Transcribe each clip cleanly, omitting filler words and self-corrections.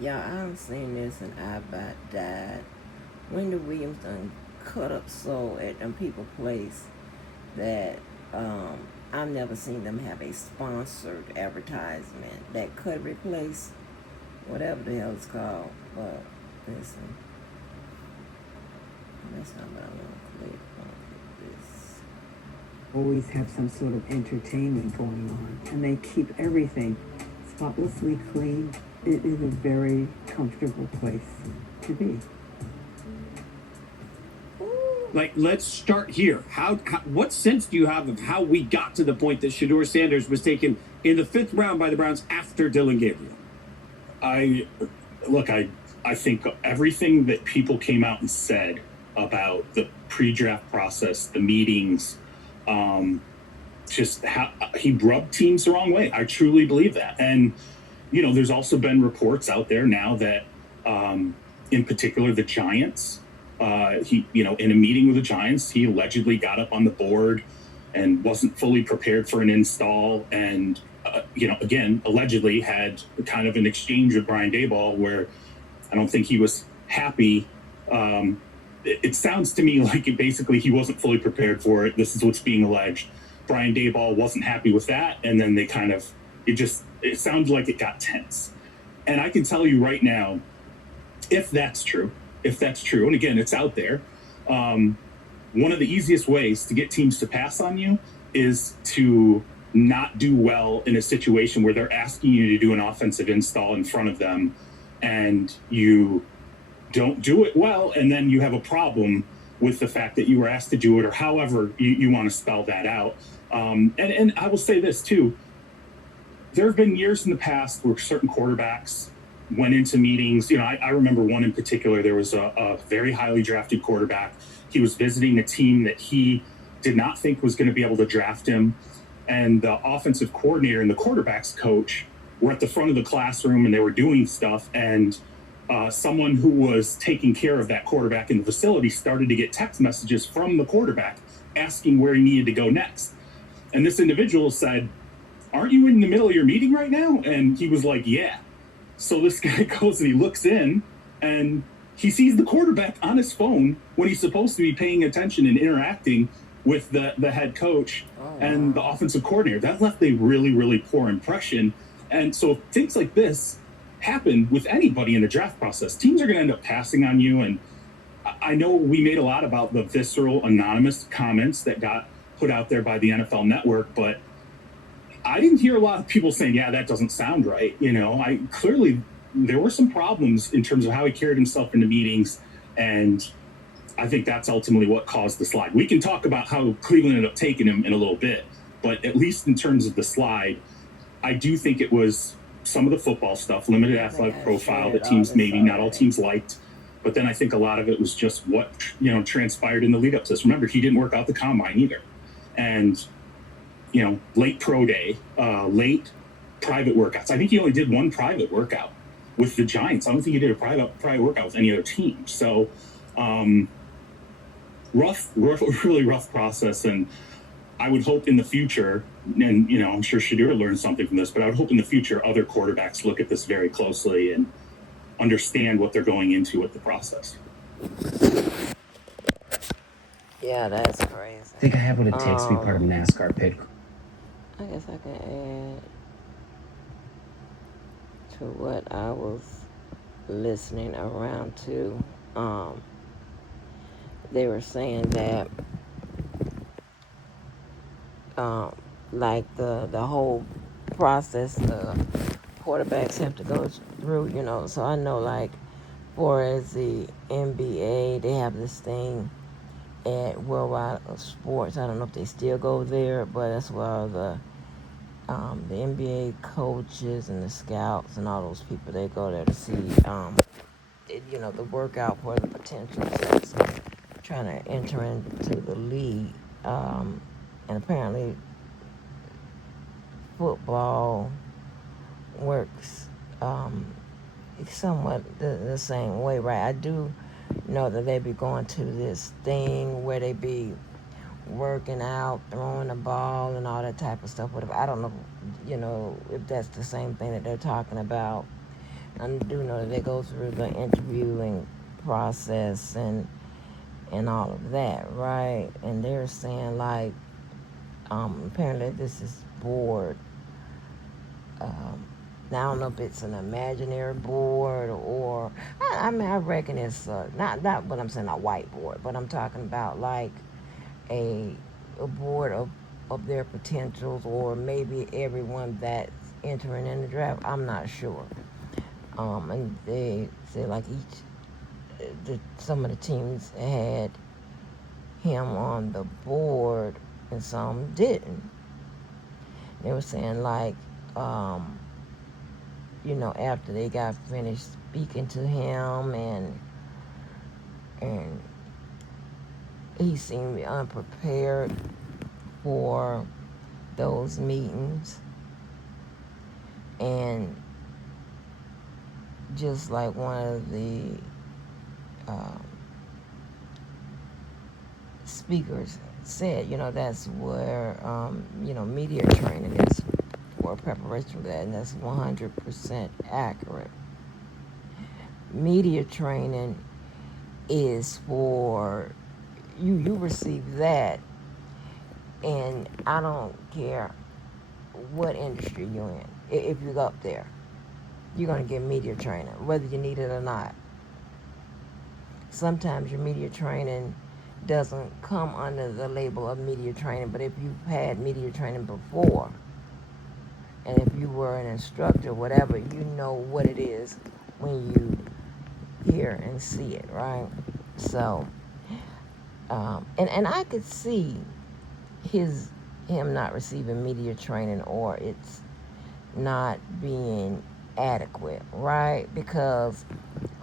Yeah, I've seen this and I about died. Wendy Williams done cut up so at them people place that I've never seen them have a sponsored advertisement. That cut replace, whatever the hell it's called. But listen, that's not what I want to click. I want to click this. Always have some sort of entertainment going on, and they keep everything spotlessly clean. It is a very comfortable place to be. Like, let's start here. What sense do you have of how we got to the point that Shedeur Sanders was taken in the 5th round by the Browns after Dylan Gabriel? I think everything that people came out and said about the pre-draft process, the meetings, just how he rubbed teams the wrong way. I truly believe that. And, there's also been reports out there now that, in particular, the Giants, in a meeting with the Giants, he allegedly got up on the board and wasn't fully prepared for an install. And, again, allegedly had kind of an exchange with Brian Daboll where I don't think he was happy. It sounds to me like basically he wasn't fully prepared for it. This is what's being alleged. Brian Daboll wasn't happy with that. And then they it sounds like it got tense. And I can tell you right now, if that's true, and again, it's out there, one of the easiest ways to get teams to pass on you is to not do well in a situation where they're asking you to do an offensive install in front of them and you don't do it well, and then you have a problem with the fact that you were asked to do it, or however you want to spell that out. And I will say this too, there have been years in the past where certain quarterbacks went into meetings. I remember one in particular. There was a very highly drafted quarterback. He was visiting a team that he did not think was going to be able to draft him. And the offensive coordinator and the quarterback's coach were at the front of the classroom and they were doing stuff. And someone who was taking care of that quarterback in the facility started to get text messages from the quarterback asking where he needed to go next. And this individual said, "Aren't you in the middle of your meeting right now?" And he was like, "Yeah." So this guy goes and he looks in and he sees the quarterback on his phone when he's supposed to be paying attention and interacting with the head coach and the offensive coordinator. That left a really, really poor impression. And so things like this happen with anybody in the draft process. Teams are going to end up passing on you. And I know we made a lot about the visceral, anonymous comments that got put out there by the NFL Network, but I didn't hear a lot of people saying, "Yeah, that doesn't sound right." Clearly there were some problems in terms of how he carried himself in the meetings, and I think that's ultimately what caused the slide. We can talk about how Cleveland ended up taking him in a little bit, but at least in terms of the slide, I do think it was some of the football stuff, limited athletic profile that teams not all teams liked. But then I think a lot of it was just what, transpired in the lead up to this. Remember, he didn't work out the combine either. And, late pro day, late private workouts. I think he only did one private workout with the Giants. I don't think he did a private workout with any other team. So, really rough process. And I would hope in the future, and I'm sure Shedeur learned something from this, but I would hope in the future other quarterbacks look at this very closely and understand what they're going into with the process. Yeah, that's crazy. I think I have what it takes to be part of NASCAR pit. I guess I can add to what I was listening around to. They were saying that like the whole process the quarterbacks have to go through, so I know, like, for as the NBA, they have this thing at Worldwide Sports. I don't know if they still go there, but that's where the NBA coaches and the scouts and all those people, they go there to see the workout for the potential that's trying to enter into the league. And apparently football works somewhat the same way, right? I do know that they be going to this thing where they be working out, throwing the ball and all that type of stuff. But I don't know, if that's the same thing that they're talking about I do know that they go through the interviewing process and all of that, right? And they're saying like, apparently this is board. Um, now I don't know if it's an imaginary board or I mean I reckon it's not what I'm saying a whiteboard, but I'm talking about like a a board of their potentials or maybe everyone that's entering in the draft. I'm not sure. And they say like some of the teams had him on the board and some didn't. They were saying like, um, after they got finished speaking to him and he seemed unprepared for those meetings and just like one of the um, speakers said, that's where media training is for preparation for that, and that's 100% accurate. Media training is for you receive that, and I don't care what industry you're in. If you go up there, you're going to get media training, whether you need it or not. Sometimes your media training doesn't come under the label of media training, but if you've had media training before, and if you were an instructor, whatever, you know what it is when you hear and see it, right? So, and I could see him not receiving media training or it's not being adequate, right? Because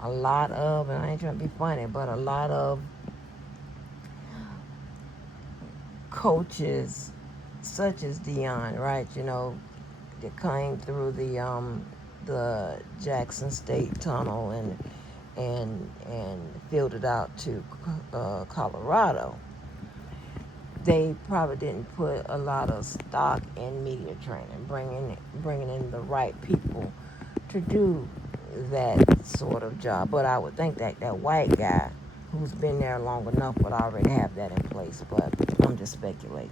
a lot of, and I ain't trying to be funny, but a lot of coaches such as Dion, right? That came through the Jackson State Tunnel and fielded out to Colorado. They probably didn't put a lot of stock in media training, bringing in the right people to do that sort of job. But I would think that that white guy who's been there long enough would already have that in place. But I'm just speculating.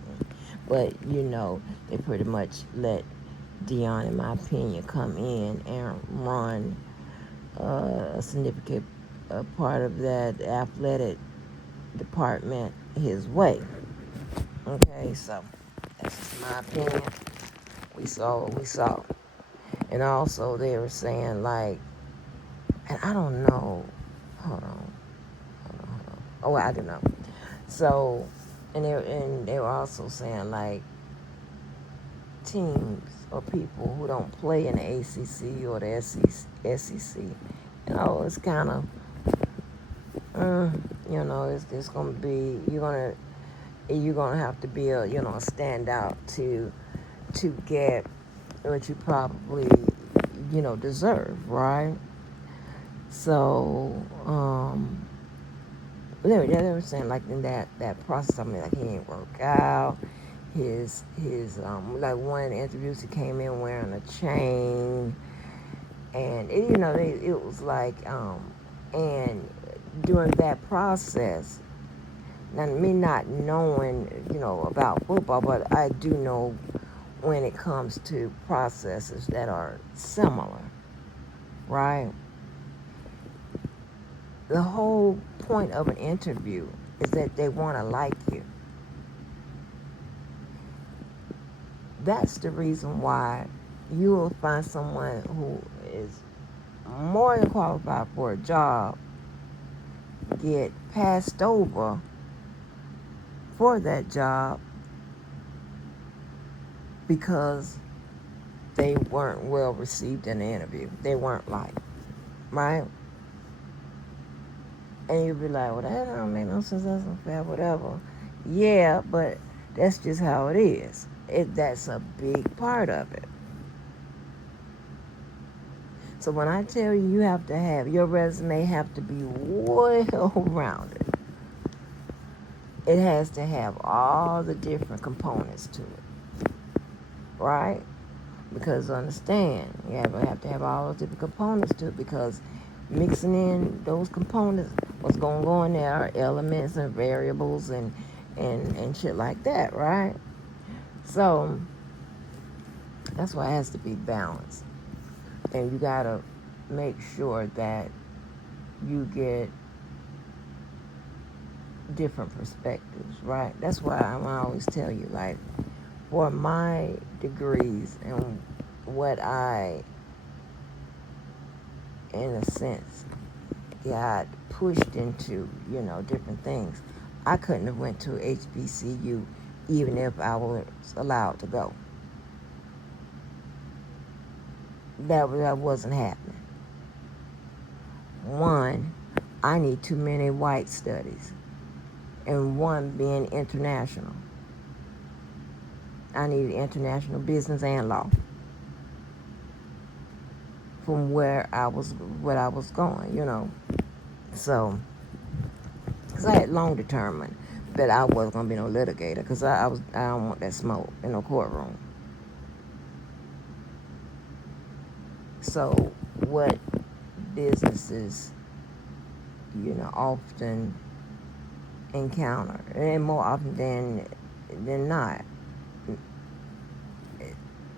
But they pretty much let Dion, in my opinion, come in and run a significant part of that athletic department his way. Okay, so that's just my opinion. We saw what we saw. And also they were saying like, and I don't know, hold on. Oh, I don't know. So, and they were also saying like teams or people who don't play in the ACC or the SEC, it's kind of, it's gonna be you're gonna have to be a standout to get what you probably deserve, right? So they were saying like in that process, I mean, like he ain't work out. His like one of the interviews, he came in wearing a chain, and it was like and during that process, now me not knowing about football, but I do know when it comes to processes that are similar, right? The whole point of an interview is that they want to like you. That's the reason why you will find someone who is more than qualified for a job get passed over for that job because they weren't well received in the interview. They weren't liked, right? And you'll be like, well, that don't make no sense. That's unfair, whatever. Yeah, but that's just how it is. That's a big part of it. So when I tell you, you have to have your resume have to be well rounded. It has to have all the different components to it, right? Because understand, you have to have all those different components to it, because mixing in those components, what's going to go in there are elements and variables and shit like that, right? So that's why it has to be balanced. And you got to make sure that you get different perspectives, right? That's why I always tell you, like, for my degrees and what I, in a sense, got pushed into, different things, I couldn't have went to HBCU even if I was allowed to go. That wasn't happening. One, I need too many white studies, and one being international. I needed international business and law from what I was going. So, because I had long determined that I wasn't gonna be no litigator, because I don't want that smoke in no courtroom. So, what businesses, often encounter, and more often than not,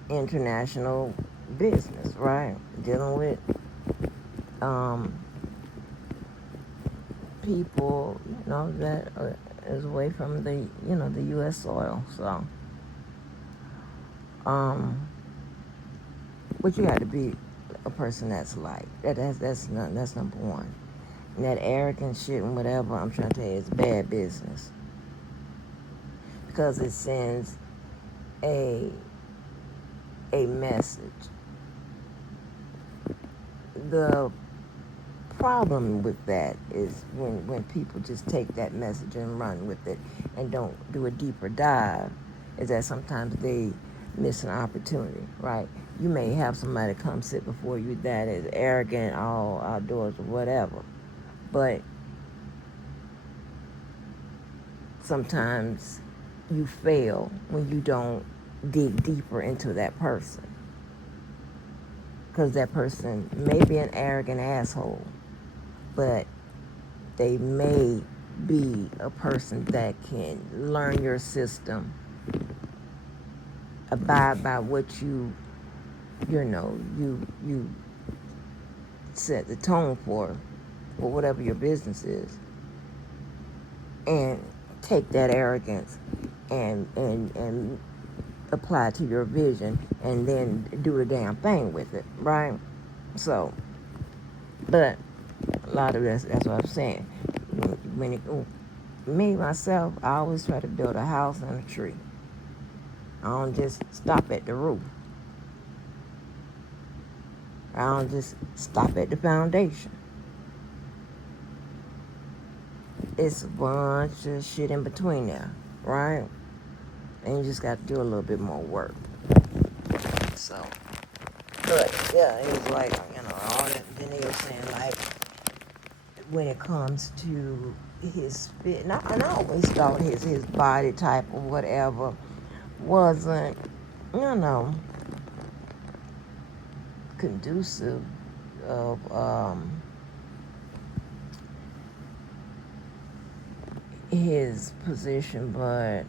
international business, right? Dealing with people, that is away from the U.S. soil. So, but you got to be a person that's like that's number one. And that arrogant shit and whatever, I'm trying to tell you, it's bad business, because it sends a message. The problem with that is when people just take that message and run with it and don't do a deeper dive, is that sometimes they miss an opportunity, right? You may have somebody come sit before you that is arrogant, all outdoors or whatever, but sometimes you fail when you don't dig deeper into that person, because that person may be an arrogant asshole, but they may be a person that can learn your system, abide by what you set the tone for whatever your business is, and take that arrogance and apply it to your vision, and then do the damn thing with it, right? So, but a lot of that's what I'm saying. Me myself, I always try to build a house and a tree. I don't just stop at the roof. I don't just stop at the foundation. It's a bunch of shit in between there, right? And you just got to do a little bit more work. So, but yeah, it was like, all that. Then they were saying, like, when it comes to his fit, and I always thought his body type or whatever wasn't, conducive of his position, but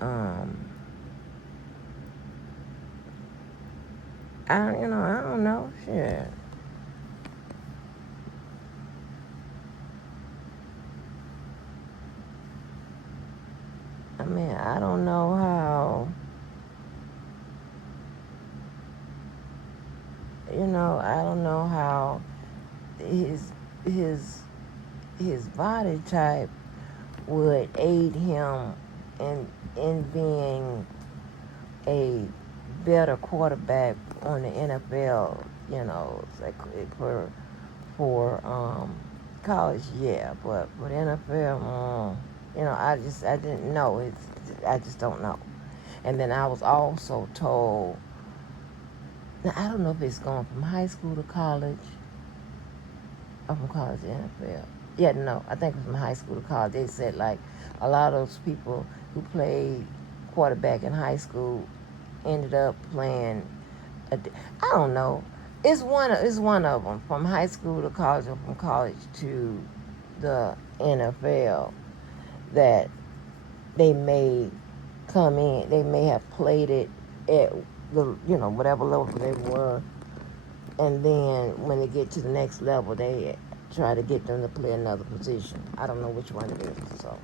I don't know, shit. I mean, I don't know how, I don't know how his his his body type would aid him in being a better quarterback on the NFL, like for college, yeah, but for the NFL, I didn't know. I just don't know. And then I was also told, now I don't know if it's going from high school to college or from college to NFL. Yeah, no, I think it was from high school to college. They said, like, a lot of those people who played quarterback in high school ended up playing. I don't know. It's one of them from high school to college or from college to the NFL that they may come in. They may have played it at the whatever level they were, and then when they get to the next level, they try to get them to play another position. I don't know which one it is, so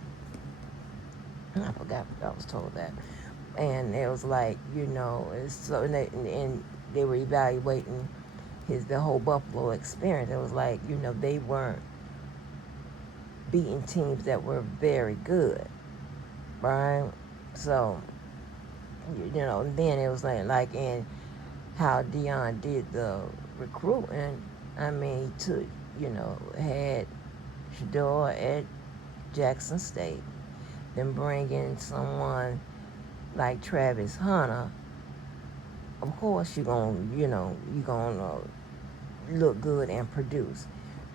I forgot. I was told that, and it was like it's so and they were evaluating the whole Buffalo experience. It was like they weren't beating teams that were very good, right? So and then it was like in how Dion did the recruiting. I mean, he took had Shador at Jackson State, then bring in someone like Travis Hunter. Of course, you're gonna look good and produce.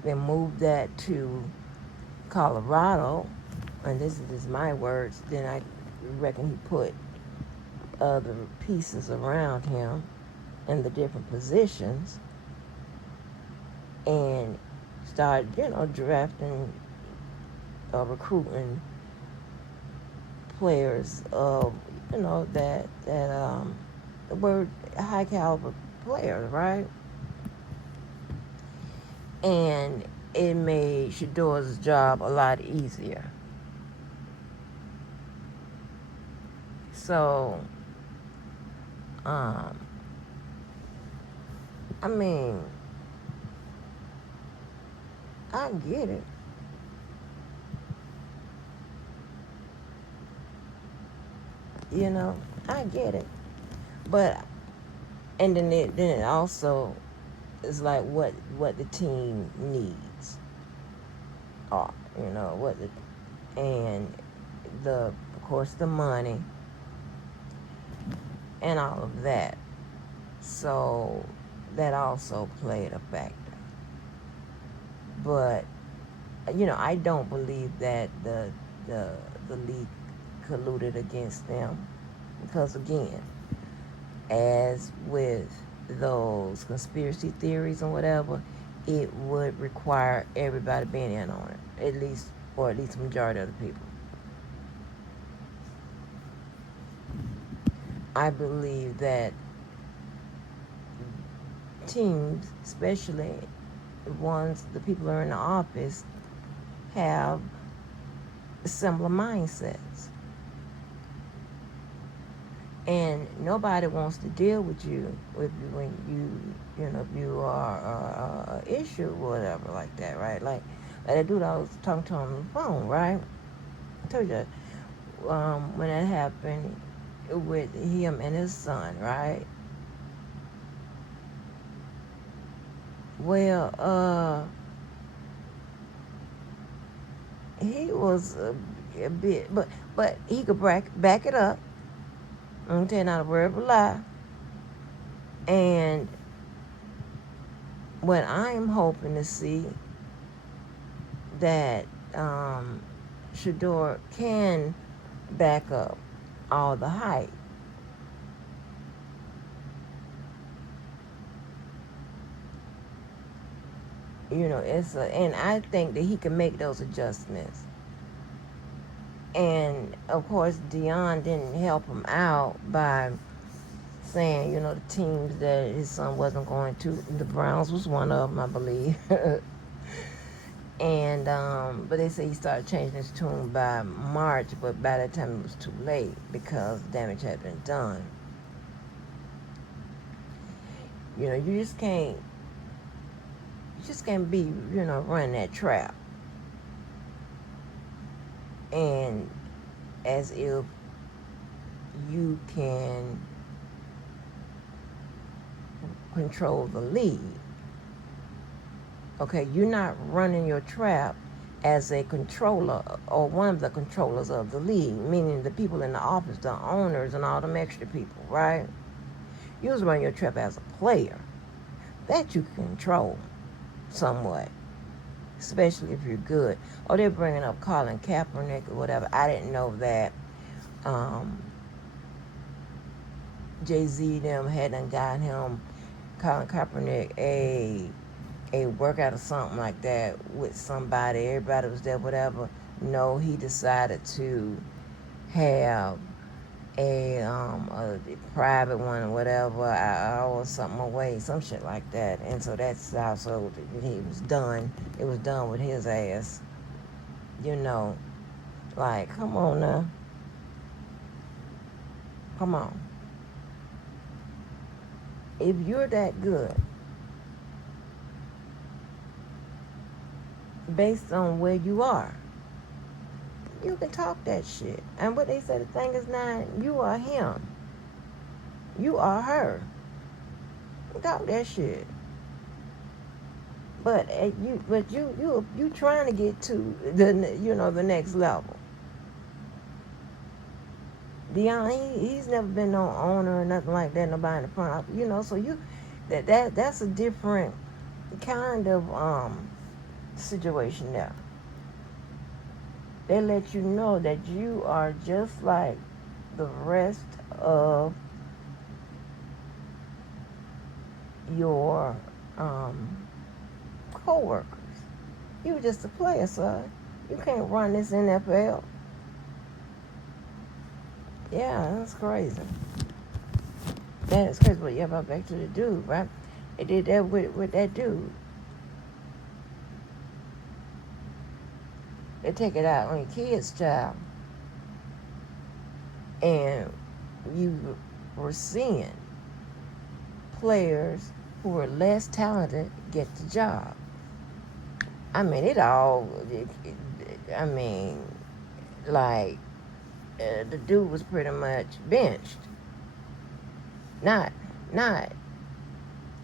Then move that to Colorado, and this is just my words. Then I reckon he put other pieces around him in the different positions and start drafting recruiting players of that were high caliber players, right? And it made Shador's job a lot easier. So I mean, I get it. I get it. But and then it also is like what the team needs are, what the and the of course the money and all of that. So that also played a factor. But I don't believe that the the league colluded against them because again, as with those conspiracy theories and whatever, it would require everybody being in on it, at least the majority of the people. I believe that teams, especially the people who are in the office, have similar mindsets. And nobody wants to deal with you when if you are an issue or whatever like that, right? Like that dude I was talking to on the phone, right? I told you when that happened with him and his son, right? Well, he was a bit, but he could back it up. I'm telling you not a word of a lie. And what I'm hoping to see that Shador can back up all the hype. And I think that he can make those adjustments. And of course, Dion didn't help him out by saying, the teams that his son wasn't going to. The Browns was one of them, I believe. And but they say he started changing his tune by March, but by that time it was too late because damage had been done. You just can't be running that trap and as if you can control the lead. Okay, you're not running your trap as a controller or one of the controllers of the league, meaning the people in the office, the owners, and all them extra people, right? You was running your trap as a player that you can control somewhat, especially if you're good. Oh, they're bringing up Colin Kaepernick or whatever. I didn't know that Jay-Z them hadn't got him, Colin Kaepernick, a workout or something like that with somebody. Everybody was there, whatever. No, he decided to have a private one or whatever, or something away, some shit like that. And so that's how, so he was done. It was done with his ass. You know, like, come on now. Come on. If you're that good, based on where you are, you can talk that shit. And what they say, the thing is not, you are him. You are her. Talk that shit. But you trying to get to the next level. Deion, he's never been no owner or nothing like that. Nobody in the front, So that's a different kind of situation there. They let you know that you are just like the rest of your co-workers. You just a player, son. You can't run this NFL. Yeah, that's crazy. That is crazy. But yeah, but back to the dude, right? They did that with that dude. They take it out on your kid's child. And you were seeing players who were less talented get the job. I mean, the dude was pretty much benched. Not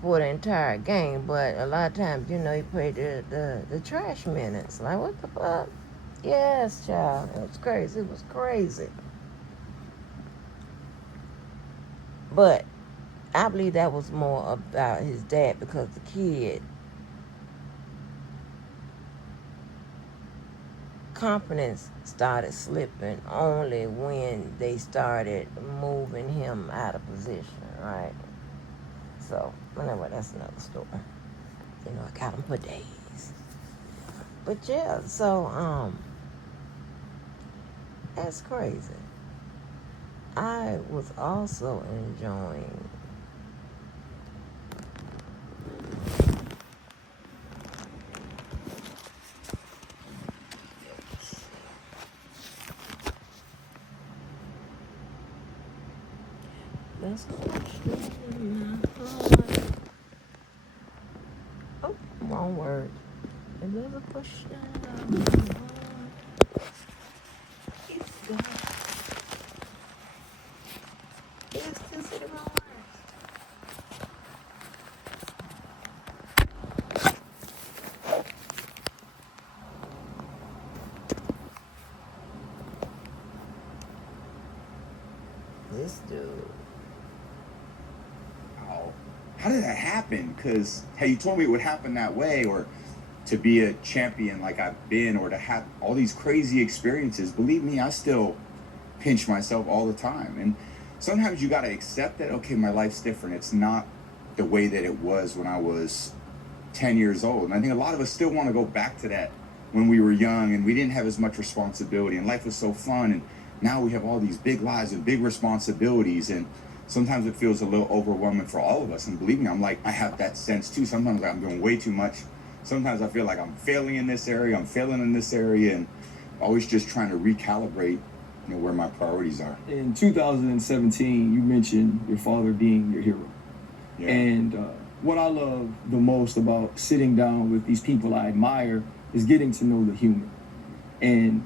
for the entire game, but a lot of times, he played the trash minutes. Like, what the fuck? Yes, child. It was crazy. It was crazy. But I believe that was more about his dad, because the kid confidence started slipping only when they started moving him out of position, right? So, anyway, that's another story. I got him for days. But yeah, so, that's crazy. I was also enjoying Let's question in my heart. Oh, wrong word. Another question in my heart. It's God. Yes, this is the wrong word. This dude. How did that happen? Because, hey, you told me it would happen that way, or to be a champion like I've been, or to have all these crazy experiences. Believe me, I still pinch myself all the time. And sometimes you got to accept that, okay, my life's different. It's not the way that it was when I was 10 years old. And I think a lot of us still want to go back to that when we were young and we didn't have as much responsibility and life was so fun. And now we have all these big lives and big responsibilities. And sometimes it feels a little overwhelming for all of us. And believe me, I have that sense too. Sometimes I'm doing way too much. Sometimes I feel like I'm failing in this area, I'm failing in this area, and always just trying to recalibrate, where my priorities are. In 2017, you mentioned your father being your hero. Yeah. And what I love the most about sitting down with these people I admire is getting to know the human. And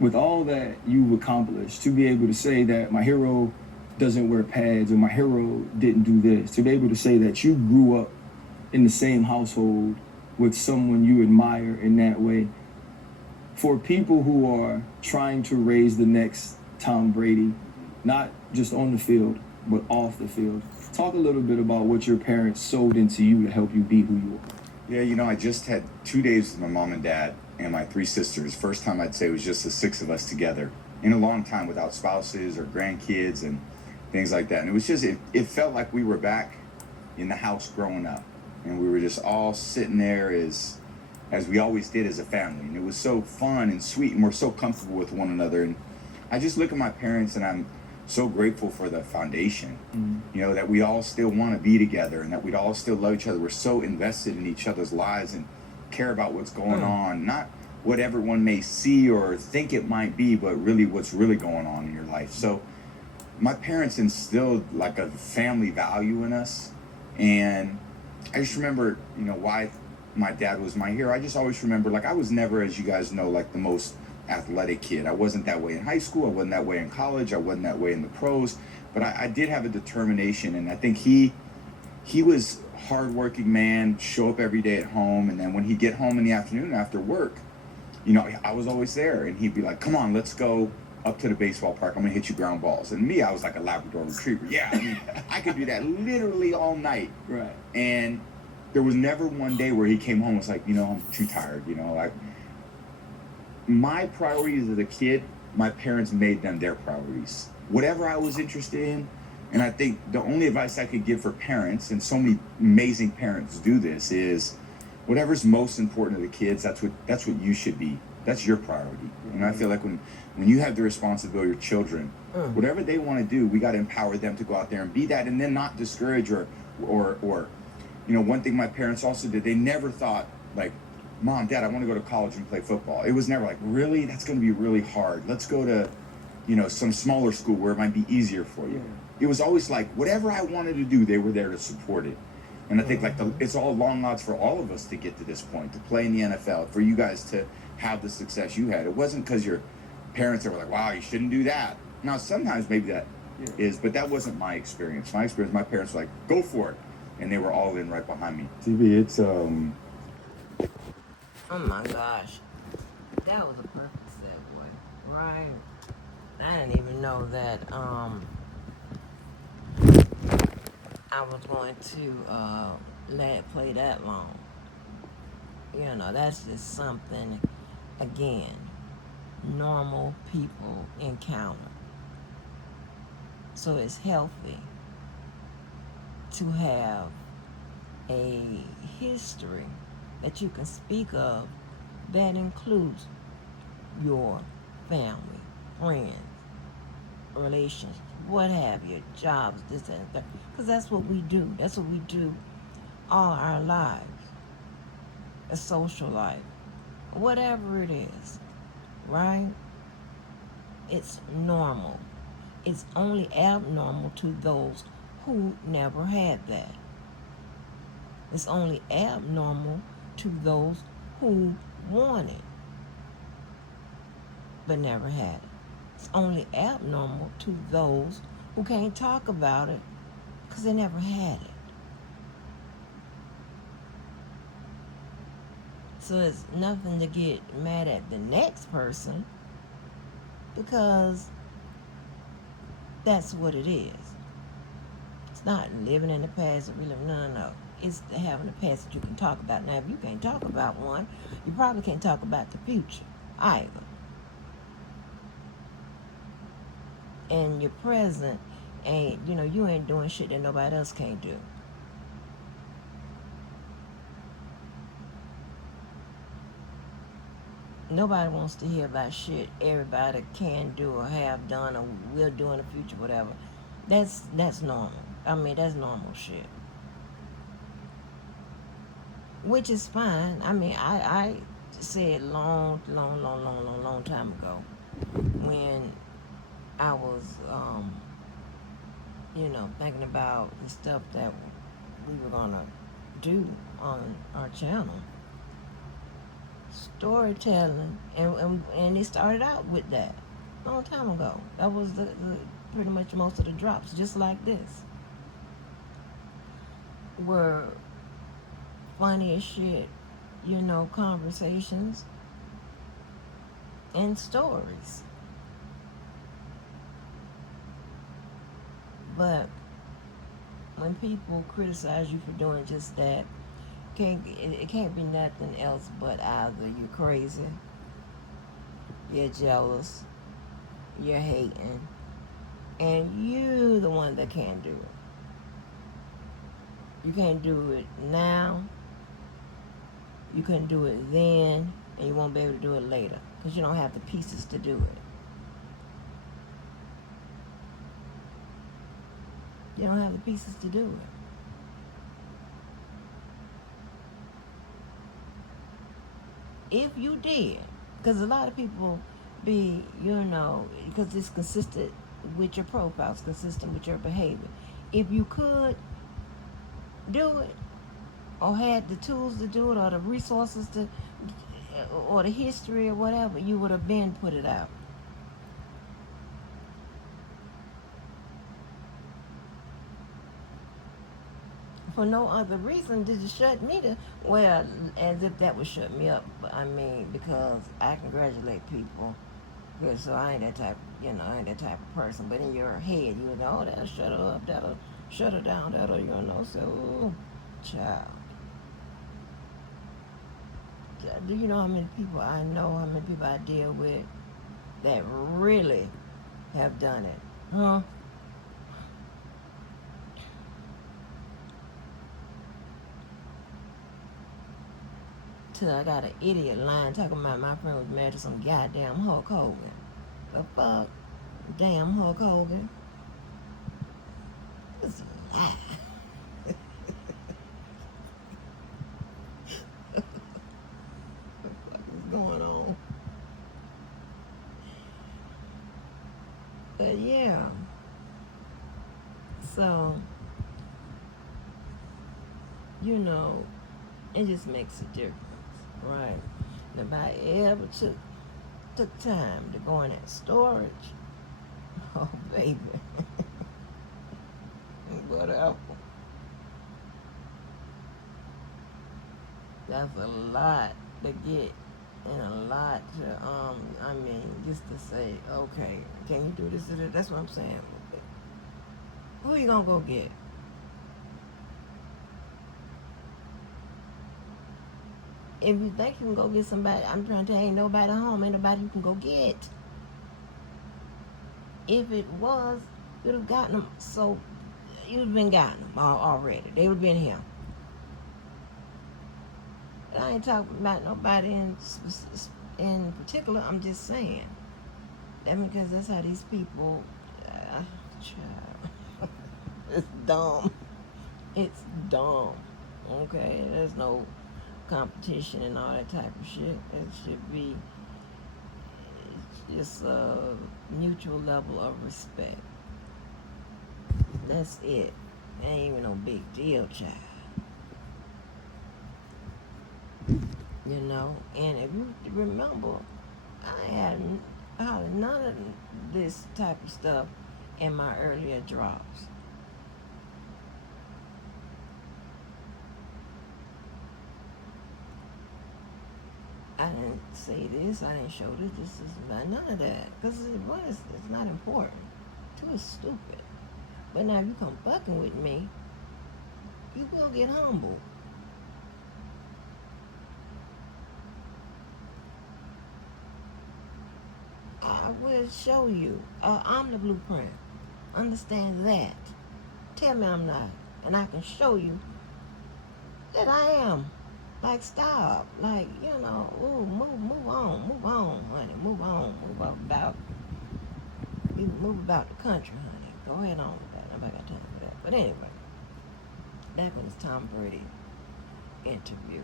with all that you've accomplished, to be able to say that my hero doesn't wear pads, or my hero didn't do this, to be able to say that you grew up in the same household with someone you admire in that way. For people who are trying to raise the next Tom Brady, not just on the field, but off the field, talk a little bit about what your parents sowed into you to help you be who you are. Yeah, I just had 2 days with my mom and dad and my 3 sisters. First time I'd say it was just the 6 of us together in a long time without spouses or grandkids. And I things like that. And it was just, it felt like we were back in the house growing up, and we were just all sitting there as we always did as a family. And it was so fun and sweet, and we're so comfortable with one another. And I just look at my parents, and I'm so grateful for the foundation, you know, that we all still want to be together, and that we'd all still love each other. We're so invested in each other's lives and care about what's going on, not what everyone may see or think it might be, but really what's really going on in your life. So my parents instilled like a family value in us. And I just remember, you know, why my dad was my hero. I just always remember, like, I was never, as you guys know, like the most athletic kid. I wasn't that way in high school. I wasn't that way in college. I wasn't that way in the pros. But I did have a determination, and I think he was a hardworking man, show up every day at home, and then when he'd get home in the afternoon after work, you know, I was always there, and he'd be like, come on, let's go up to the baseball park. I'm gonna hit you ground balls. And me, I was like a Labrador retriever. Yeah, I mean, I could do that literally all night. Right. And there was never one day where he came home and was like, you know, I'm too tired, you know. Like, my priorities as a kid, my parents made them their priorities. Whatever I was interested in, and I think the only advice I could give for parents, and so many amazing parents do this, is whatever's most important to the kids, that's what you should be. That's your priority. And I feel like when you have the responsibility of your children, whatever they want to do, we got to empower them to go out there and be that, and then not discourage or you know, one thing my parents also did, they never thought like, Mom, Dad, I want to go to college and play football. It was never like, really? That's going to be really hard. Let's go to, you know, some smaller school where it might be easier for you. It was always like, whatever I wanted to do, they were there to support it. And I think like it's all long odds for all of us to get to this point, to play in the NFL, for you guys to have the success you had. It wasn't because your parents were like, wow, you shouldn't do that. Now, sometimes maybe that is, but that wasn't my experience. My experience, my parents were like, go for it. And they were all in right behind me. TV, it's Oh my gosh. That was a perfect segue, right? I didn't even know that I was going to let it play that long. You know, that's just something, again, normal people encounter. So it's healthy to have a history that you can speak of that includes your family, friends, relationships, what have you, jobs, this and that. Because that's what we do. That's what we do all our lives. A social life, whatever it is, right? It's normal. It's only abnormal to those who never had that. It's only abnormal to those who want it but never had it. It's only abnormal to those who can't talk about it because they never had it. So it's nothing to get mad at the next person, because that's what it is. It's not living in the past or reliving, no. It's having a past that you can talk about. Now, if you can't talk about one, you probably can't talk about the future either. And your present ain't, you ain't doing shit that nobody else can't do. Nobody wants to hear about shit everybody can do or have done or will do in the future, whatever. That's normal. I mean, that's normal shit. Which is fine. I mean, I said long time ago when I was, thinking about the stuff that we were going to do on our channel. Storytelling, and it started out with that a long time ago. That was the pretty much most of the drops, just like this, were funny as shit, conversations and stories. But when people criticize you for doing just that, it can't be nothing else but either you're crazy, you're jealous, you're hating, and you the one that can't do it. You can't do it now. You couldn't do it then, and you won't be able to do it later because you don't have the pieces to do it. You don't have the pieces to do it. If you did, because a lot of people be, because it's consistent with your profile, it's consistent with your behavior. If you could do it, or had the tools to do it, or the resources to, or the history or whatever, you would have been put it out. For no other reason did you shut me to, well, as if that would shut me up. I mean, because I congratulate people. Good, so I ain't that type, I ain't that type of person. But in your head, you know, oh, that'll shut her up, that'll shut her down, that'll, so, ooh, child. Do you know how many people I know, how many people I deal with that really have done it? Huh? Till I got an idiot line talking about my friend was married to some goddamn Hulk Hogan. The fuck? Damn Hulk Hogan. It's a lie. What is going on? But yeah. So, it just makes a difference, right? If I ever took time to go in that storage, oh baby, whatever. That's a lot to get, and a lot to just to say, okay, can you do this? That's what I'm saying. Who you gonna go get? If you think you can go get somebody, I'm trying to tell you, ain't nobody home, ain't nobody you can go get. If it was, you'd have gotten them. So you'd have been gotten them already. They would have been here. But I ain't talking about nobody in particular. I'm just saying that because that's how these people. Child, it's dumb. It's dumb. Okay, there's no competition and all that type of shit. It should be just a mutual level of respect. That's it. It ain't even no big deal, child. And if you remember, I had none of this type of stuff in my earlier drops. I didn't say this, I didn't show this, this is none of that. Because one, it's not important. Two, it's stupid. But now if you come fucking with me, you will get humbled. I will show you. I'm the blueprint. Understand that. Tell me I'm not. And I can show you that I am. Like, stop. Like, ooh, move on, honey. Move on. Move about the country, honey. Go ahead on with that. Nobody got time for that. But anyway, back on this Tom Brady interview.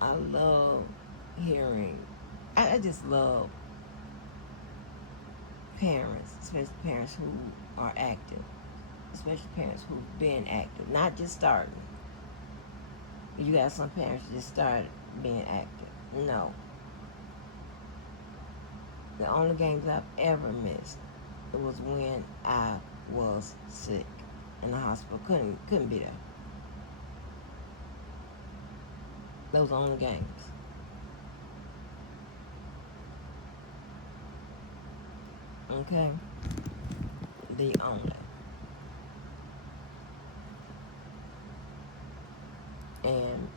I love hearing, I just love parents, especially parents who are active, especially parents who've been active, not just starting. You got some parents who just started being active. No. The only games I've ever missed, it was when I was sick in the hospital. Couldn't be there. Those are the only games. Okay? The only. And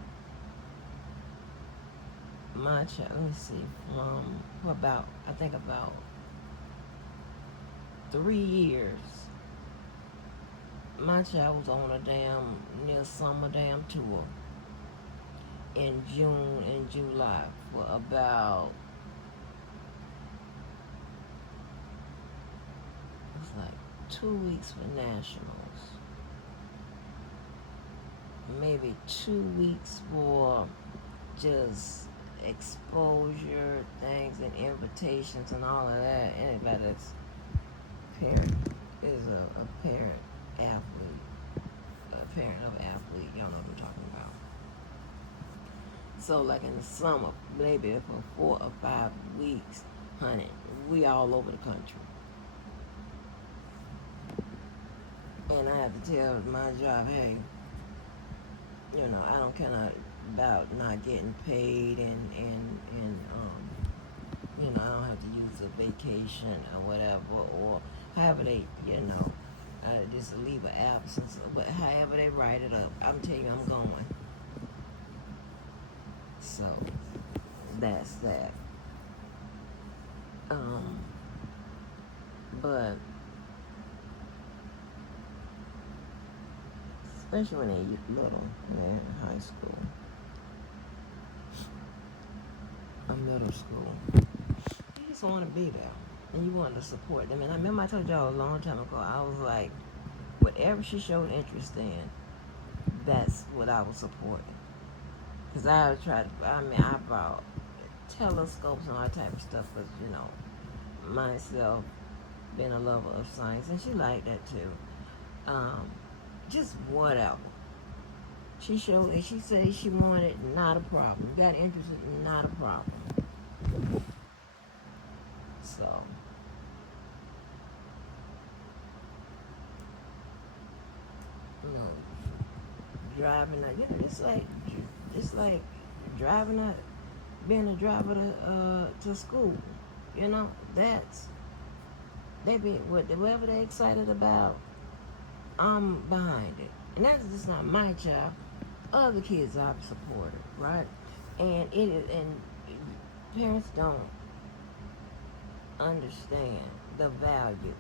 my child, let me see, I think about 3 years, my child was on a damn near summer damn tour in June and July for about, it was like 2 weeks for nationals, maybe 2 weeks for just exposure things and invitations and all of that. Anybody that's parent is a parent athlete, a parent of athlete, y'all know what I'm talking about. So like in the summer, maybe for 4 or 5 weeks, honey, we all over the country. And I have to tell my job, hey, I don't care about not getting paid and I don't have to use a vacation or whatever, or however they, just leave an absence, but however they write it up, I'm telling you, I'm going. So that's that. But especially when they're little, when they're in high school or middle school, you just want to be there and you want to support them. And I remember I told y'all a long time ago, I was like, whatever she showed interest in, that's what I was supporting. Because I brought telescopes and all that type of stuff, because, myself being a lover of science, and she liked that too. Just whatever. She showed it, she said she wanted, not a problem. Got interested, not a problem. So, driving, it's like driving out, being a driver to school. That's, whatever they're excited about, I'm behind it. And that's just not my child. Other kids I've supported, right? And parents don't understand the value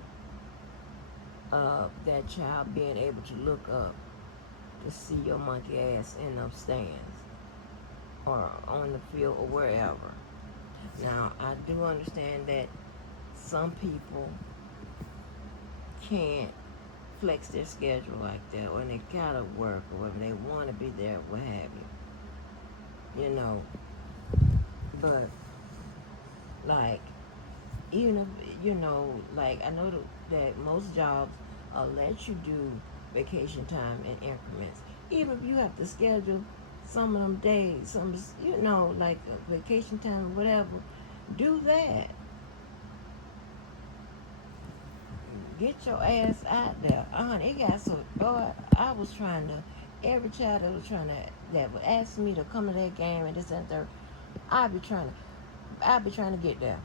of that child being able to look up to see your monkey ass in those stands or on the field or wherever. Now, I do understand that some people can't flex their schedule like that, or they gotta work, or whether they want to be there, what have you. But like, even if like, I know that most jobs let you do vacation time in increments, even if you have to schedule some of them days, like vacation time or whatever. Do that. Get your ass out there. It got so, boy, I was trying to, every child that would ask me to come to that game and this and that, I'd be trying to get there.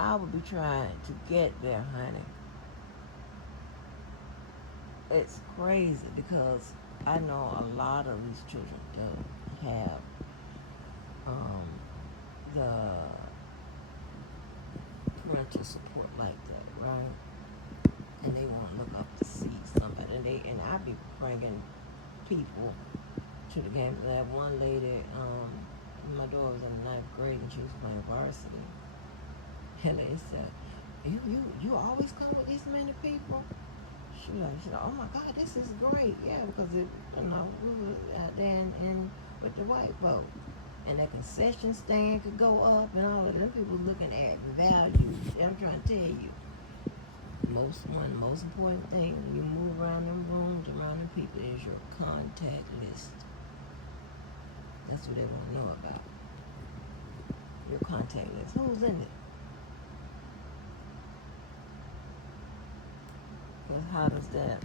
I would be trying to get there, honey. It's crazy because I know a lot of these children don't have the parental support like that, right? And they won't look up to see somebody. And I be bringing people to the game. That one lady, my daughter was in the 9th grade and she was playing varsity. And they said, you always come with these many people? She said, oh my God, this is great. Yeah, because we were out there in with the white folk. And that concession stand could go up and all of them people looking at values. I'm trying to tell you. Most important thing when you move around them rooms, around them people, is your contact list. That's what they want to know about. Your contact list. Who's in it? Because how does that?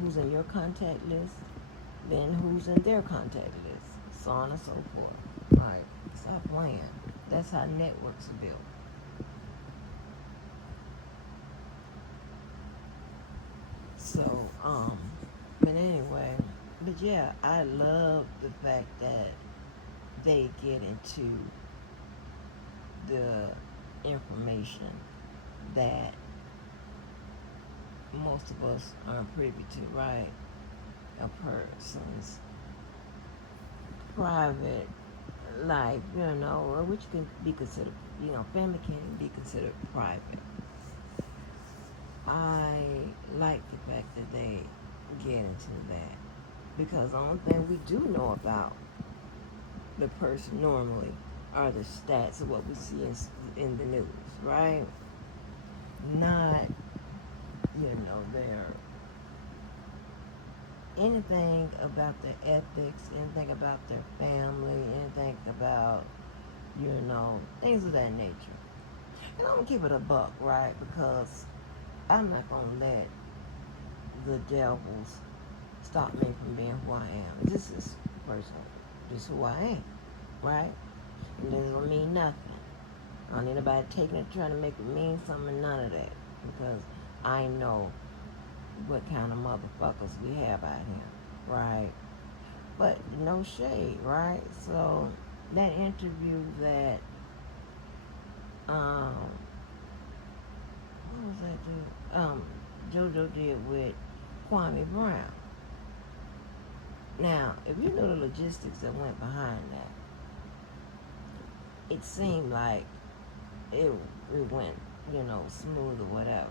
Who's in your contact list? Then who's in their contact list? So on and so forth. Alright, stop playing. That's how networks are built. So, but anyway, but yeah, I love the fact that they get into the information that most of us aren't privy to, right? A person's private life, which can be considered, family can be considered private. I like the fact that they get into that because the only thing we do know about the person normally are the stats of what we see in the news, right? Not, their anything about their ethics, anything about their family, anything about, things of that nature. And I'm gonna keep it a buck, right? Because I'm not gonna let the devils stop me from being who I am. This is personal. This is who I am, right? And this don't mean nothing. I don't need anybody taking it, trying to make it mean something, none of that. Because I know what kind of motherfuckers we have out here, right? But no shade, right? So that interview that what was that dude? JoJo did with Kwame Brown. Now, if you know the logistics that went behind that, it seemed like it went, smooth or whatever.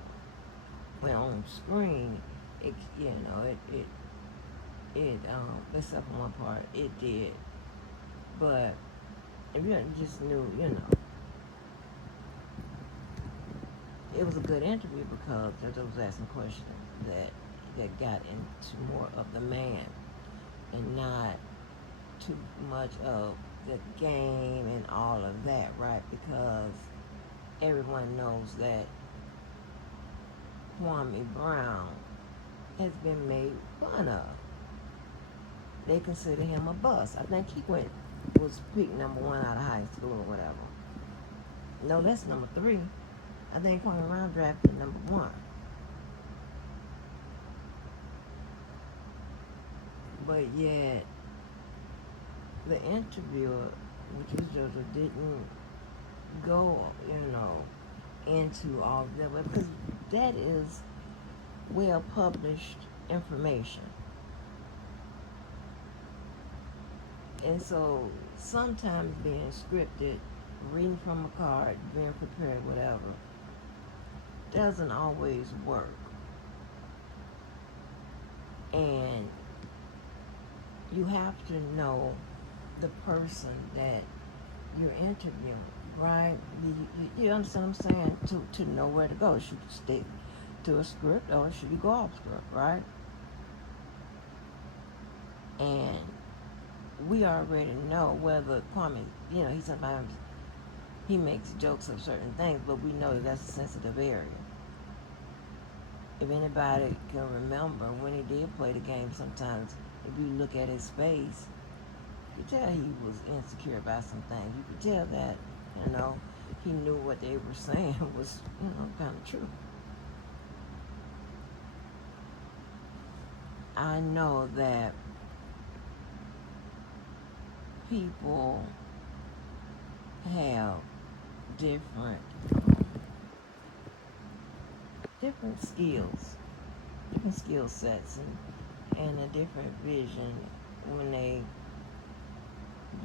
But on screen, except for one part, it did. But if you just knew, it was a good interview because JoJo was asking questions that got into more of the man and not too much of the game and all of that, right? Because everyone knows that Kwame Brown has been made fun of. They consider him a bust. I think he was picked number 1 out of high school or whatever. No, that's number 3. I think Kwame Brown drafted number 1. But yet, the interviewer, which is JoJo, didn't go, into all of that because that is well published information. And so sometimes being scripted, reading from a card, being prepared, whatever, doesn't always work. And you have to know the person that you're interviewing, right? You understand what I'm saying? To know where to go. Should you stick to a script or should you go off script, right? And we already know whether Kwame, he sometimes he makes jokes of certain things, but we know that that's a sensitive area. If anybody can remember when he did play the game, sometimes if you look at his face, you could tell he was insecure about some things. You could tell that, he knew what they were saying was, kind of true. I know that people have different skills, different skill sets, and a different vision when they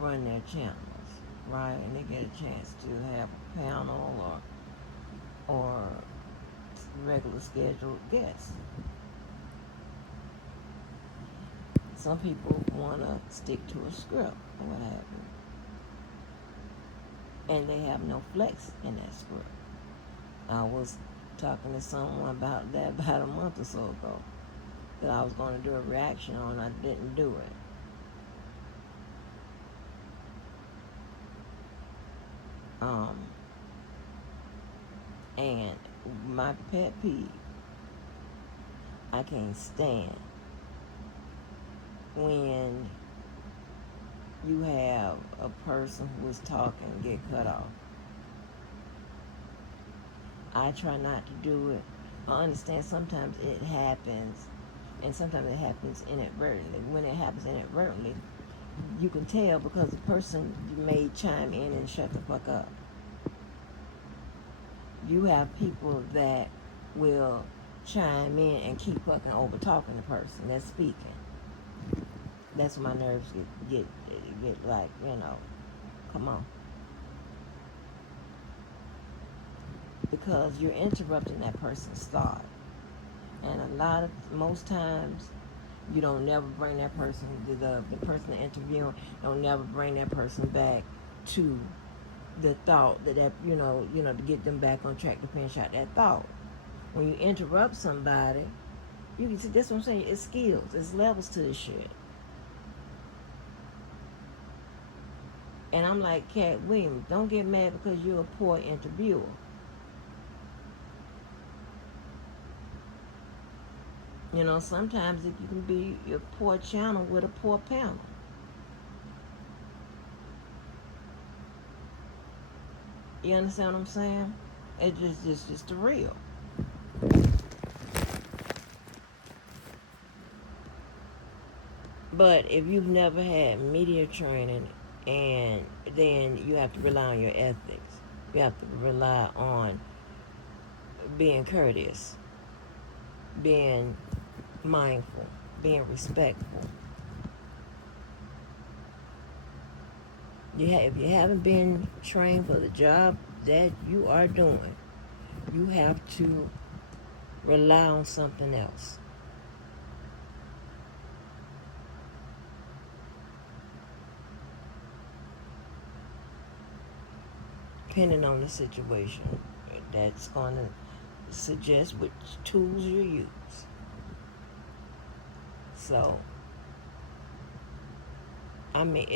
run their channels, right? And they get a chance to have a panel or regular scheduled guests. Some people want to stick to a script or what have you. And they have no flex in that script. I was talking to someone about that about a month or so ago. That I was going to do a reaction on. I didn't do it. And my pet peeve, I can't stand when you have a person who is talking get cut off. I try not to do it. I understand sometimes it happens, and sometimes it happens inadvertently. When it happens inadvertently, you can tell because the person may chime in and shut the fuck up. you have people that will chime in and keep fucking over talking the person that's speaking. That's when my nerves get like, come on. Because you're interrupting that person's thought. And most times, you don't never bring that person, the person interviewing, don't never bring that person back to the thought that to get them back on track to finish out that thought. When you interrupt somebody, you can see, that's what I'm saying, it's skills, it's levels to this shit. And I'm like, Cat Williams, don't get mad because you're a poor interviewer. Sometimes you can be a poor channel with a poor panel. You understand what I'm saying? It's just the real. But if you've never had media training, and then you have to rely on your ethics, you have to rely on being courteous, being mindful, being respectful. If you haven't been trained for the job that you are doing, you have to rely on something else. Depending on the situation, that's going to suggest which tools you use. So, I mean,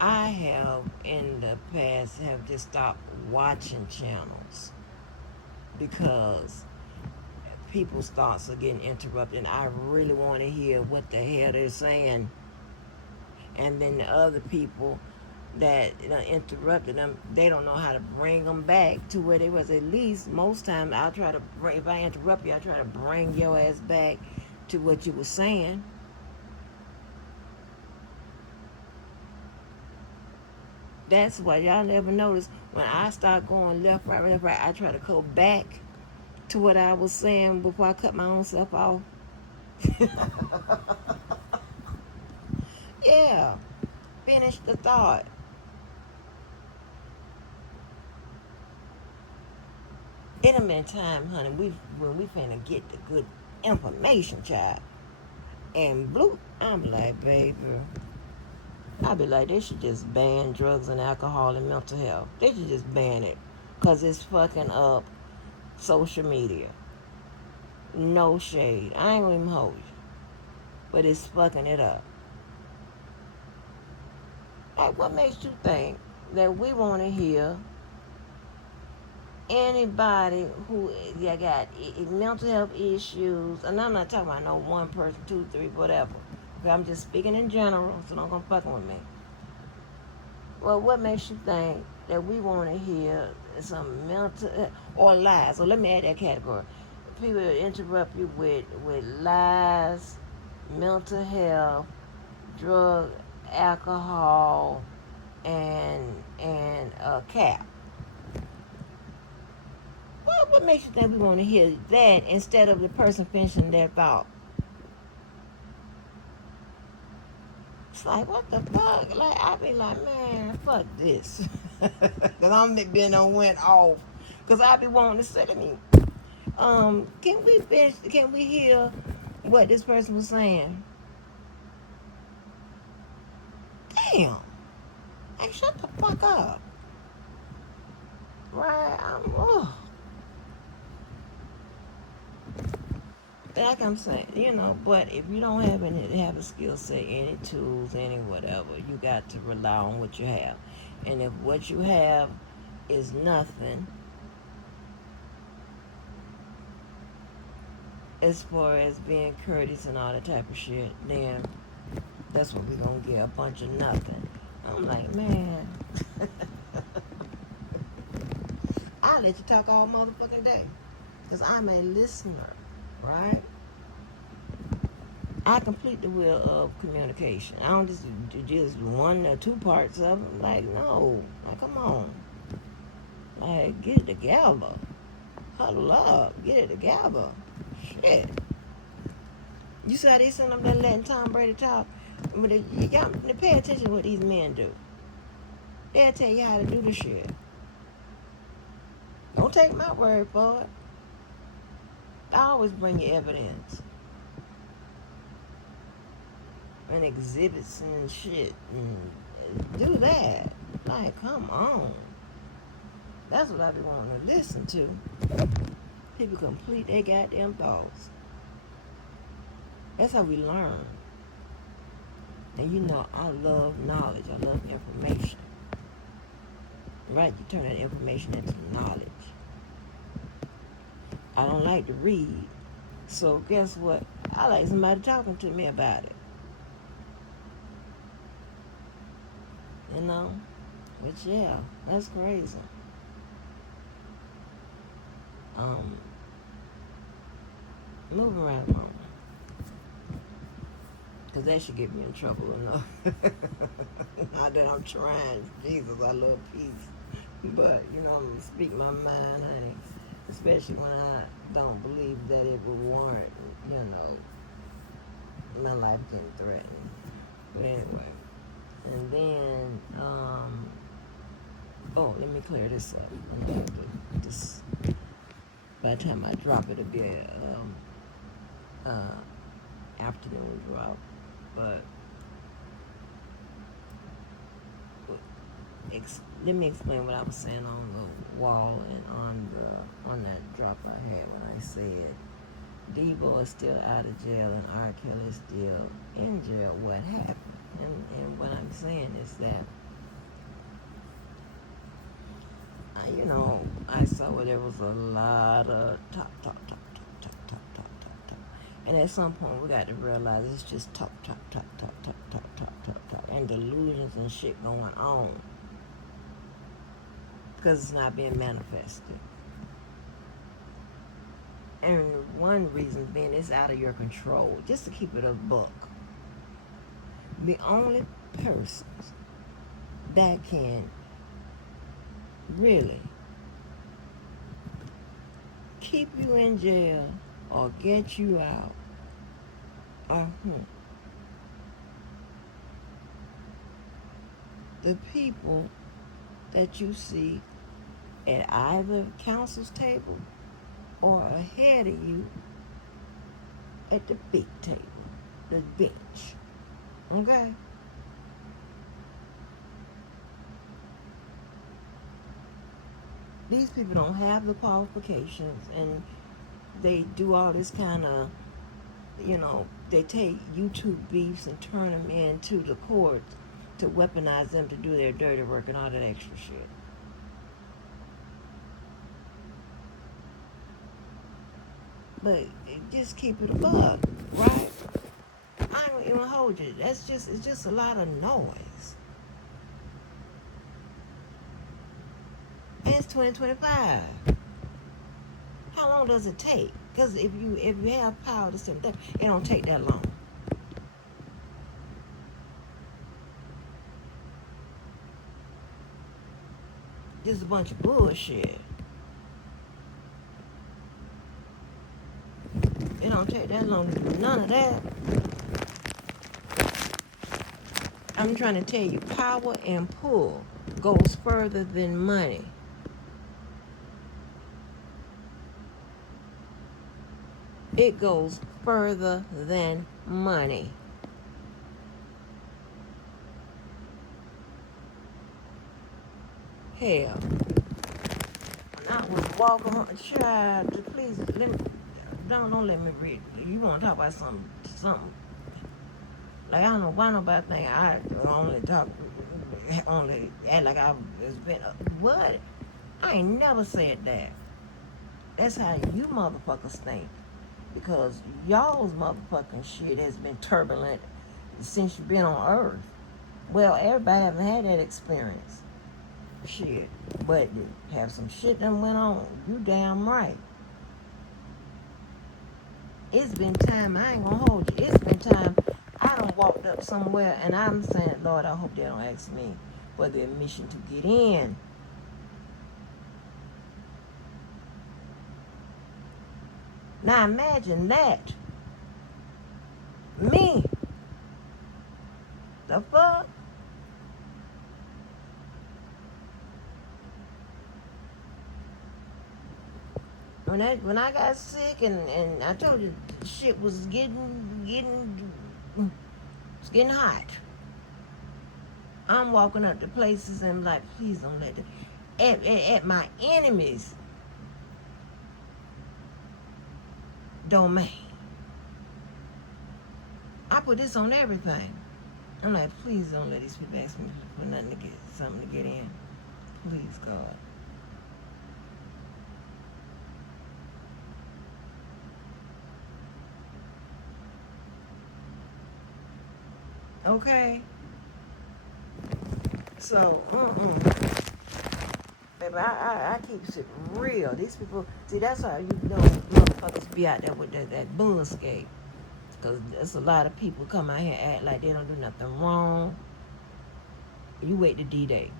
I have in the past have just stopped watching channels because people's thoughts are getting interrupted. And I really want to hear what the hell they're saying, and then the other people that interrupted them, they don't know how to bring them back to where they was. At least most times I'll try to bring, if I interrupt you, I try to bring your ass back to what you were saying. That's why y'all never notice when I start going left, right, I try to go back to what I was saying before I cut my own self off. Yeah, finish the thought. It done been time, honey, when we finna get the good information, child. And blue, I'm like, baby, I be like, they should just ban drugs and alcohol and mental health. They should just ban it, cause it's fucking up social media. No shade, I ain't gonna even hold you, but it's fucking it up. Like, what makes you think that we want to hear anybody who got mental health issues, and I'm not talking about no one person, 2, 3, whatever. Okay, I'm just speaking in general, so don't come fucking with me. Well, what makes you think that we want to hear some mental or lies? So let me add that category. People interrupt you with lies, mental health, drug, alcohol, and cap. What makes you think we want to hear that instead of the person finishing their thought? It's like, what the fuck? Like, I be like, man, fuck this. Because I'm been on went off. Because I be wanting to say to me, can we hear what this person was saying? Damn. Like, shut the fuck up. Right? Like I'm saying, but if you don't have a skill set, any tools, any whatever, you got to rely on what you have. And if what you have is nothing, as far as being courteous and all that type of shit, then that's what we're gonna get, a bunch of nothing. I'm like, man, I'll let you talk all motherfucking day, because I'm a listener, right? I complete the wheel of communication. I don't just do one or two parts of it. Like, no. Like, come on. Like, get it together. Huddle up. Get it together. Shit. You saw they sent them there letting Tom Brady talk. But y'all pay attention to what these men do. They'll tell you how to do the shit. Don't take my word for it. I always bring you evidence and exhibits and shit. And do that. Like, come on. That's what I be wanting to listen to. People complete their goddamn thoughts. That's how we learn. And you know, I love knowledge. I love information. Right? You turn that information into knowledge. I don't like to read. So guess what? I like somebody talking to me about it. You know? But yeah, that's crazy. Moving right along. Because that should get me in trouble enough. Not that I'm trying. Jesus, I love peace. But, you know, I'm going to speak my mind, honey. Especially when I don't believe that it would warrant, you know, my life getting threatened. But anyway. And then, let me clear this up. I know this, by the time I drop it, it'll be a afternoon drop. But let me explain what I was saying on the wall and on that drop I had when I said Debo is still out of jail and R. Kelly is still in jail. What happened? And what I'm saying is that you know, I saw where there was a lot of talk. And at some point, we got to realize it's just talk, and delusions and shit going on. Because it's not being manifested. And one reason being it's out of your control. Just to keep it a buck. The only persons that can really keep you in jail or get you out are the people that you see at either counsel's table or ahead of you at the big table, the bench. Okay? These people don't have the qualifications, and they do all this kind of, you know, they take YouTube beefs and turn them into the courts to weaponize them to do their dirty work and all that extra shit. But just keep it above, right? I don't even hold you. It's just a lot of noise. And it's 2025. How long does it take? Because if you have power to sit there, it don't take that long. Just a bunch of bullshit. It don't take that long to do none of that. I'm trying to tell you, power and pull goes further than money. It goes further than money. Hell, when I was walking home, child, please let me, don't let me read. You want to talk about something? Like, I don't know why nobody think I only act like I was been. What? I ain't never said that. That's how you motherfuckers think. Because y'all's motherfucking shit has been turbulent since you've been on Earth. Well, everybody haven't had that experience. Shit. But have some shit that went on. You damn right. It's been time, I ain't gonna hold you. It's been time I done walked up somewhere and I'm saying, Lord, I hope they don't ask me for the admission to get in. Now imagine that. Me. The fuck? When I got sick and I told you shit was it's getting hot. I'm walking up to places and I'm like, please don't let at my enemies domain. I put this on everything. I'm like, please don't let these people ask me for nothing to get something to get in. Please, God. Okay. So, baby, I keep it real. These people, see, that's how you know motherfuckers be out there with that bullshit. Because there's a lot of people come out here and act like they don't do nothing wrong. You wait to D-Day.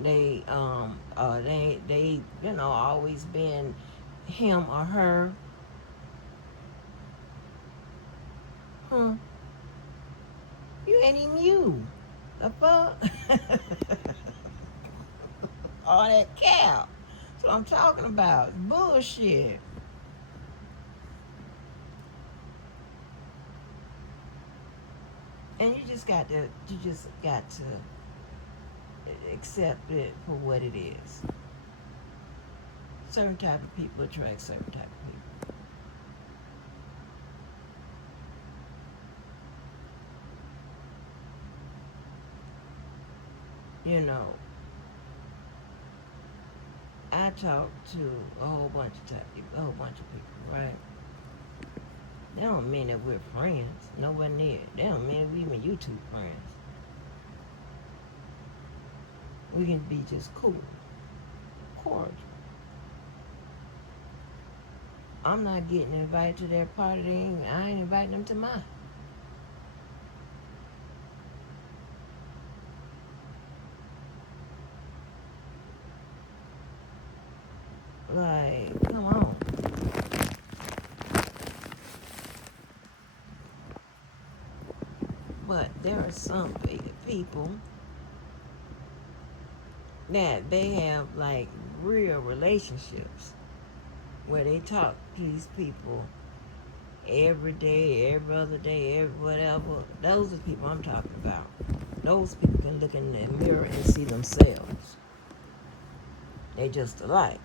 They always been him or her. You ain't even you. The fuck? All that cap. That's what I'm talking about. Bullshit. And you just got to accept it for what it is. Certain type of people attract certain type of people. You know, I talk to a whole bunch of people, right? That don't mean that we're friends. Nowhere near. That don't mean we even YouTube friends. We can be just cool, cordial. I'm not getting invited to their party. I ain't inviting them to mine. Like, come on. But there are some people that they have like real relationships where they talk to these people every day, every other day, every whatever. Those are the people I'm talking about. Those people can look in the mirror and see themselves. They just alike.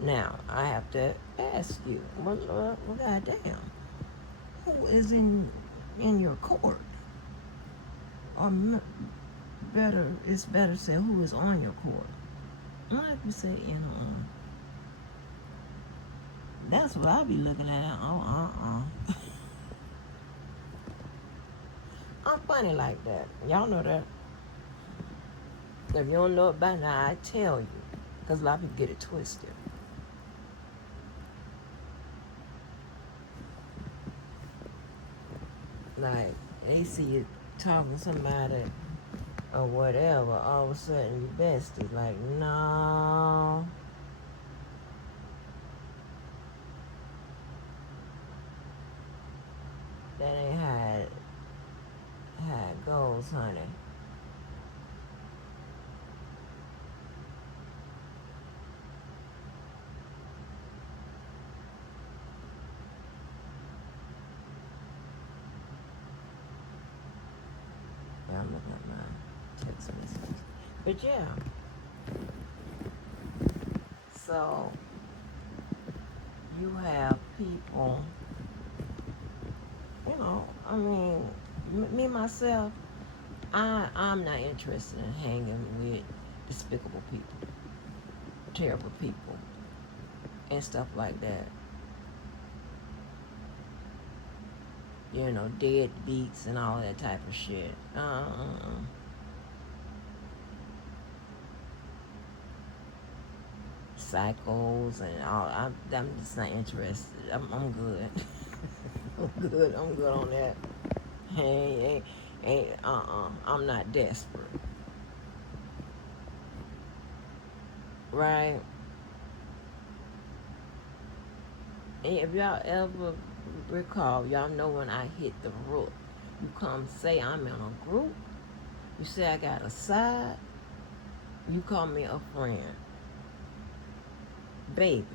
Now, I have to ask you, well, goddamn, who is in your court? Or it's better to say who is on your court. I like to say that's what I be looking at. I'm funny like that. Y'all know that. If you don't know it by now, I tell you. Because a lot of people get it twisted. Like, they see you talking to somebody or whatever, all of a sudden you besties. Like, no. That ain't how it goes, honey. Yeah, I'm looking at my text messages. But yeah. So you have people, I mean, me myself, I'm not interested in hanging with despicable people, terrible people, and stuff like that. Deadbeats and all that type of shit. Cycles and all. I'm just not interested. I'm good. I'm good on that. I'm not desperate. right? And if y'all ever recall, y'all know when I hit the roof, you come say I'm in a group, you say I got a side, you call me a friend, baby.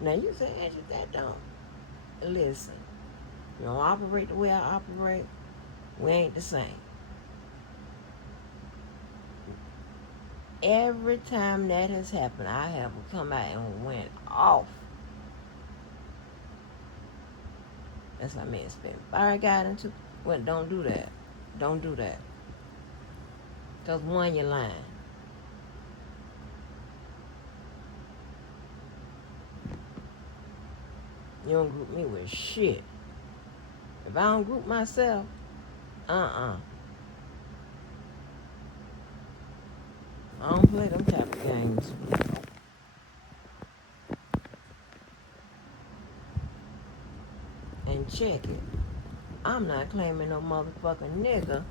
Now you say, Angie, that don't. Listen, you don't operate the way I operate, we ain't the same. Every time that has happened, I have come out and went off. That's what I mean. Spent fire got into. Well, don't do that. Don't do that. Cause one, you're lying. You don't group me with shit. If I don't group myself, I don't play them type of games. And check it. I'm not claiming no motherfucking nigga